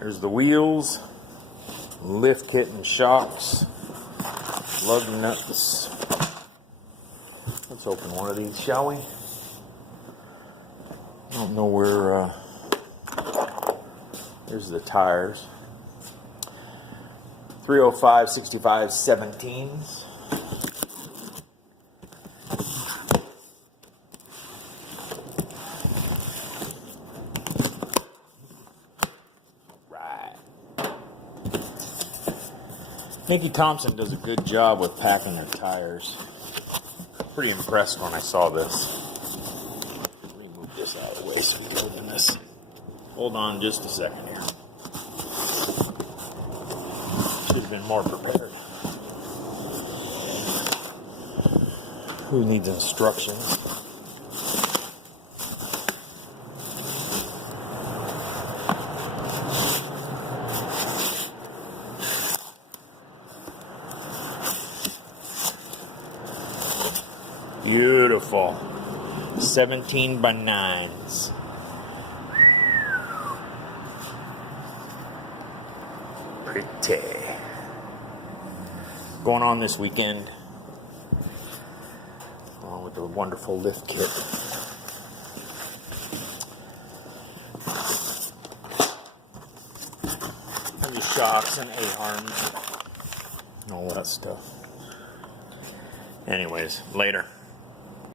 There's the wheels, lift kit and shocks, lug nuts. Let's open one of these, shall we? I don't know where, here's the tires. 305 65 17s. Right. Nikki Thompson does a good job with packing her tires. Pretty impressed when I saw this. Let me move this out of the way so we can open this. Hold on just a second here. Should have been more prepared. Who needs instructions? Beautiful. 17 by 9s. Pretty. Going on this weekend, along with the wonderful lift kit. And the shocks and A-arms and all that stuff. Anyways, later.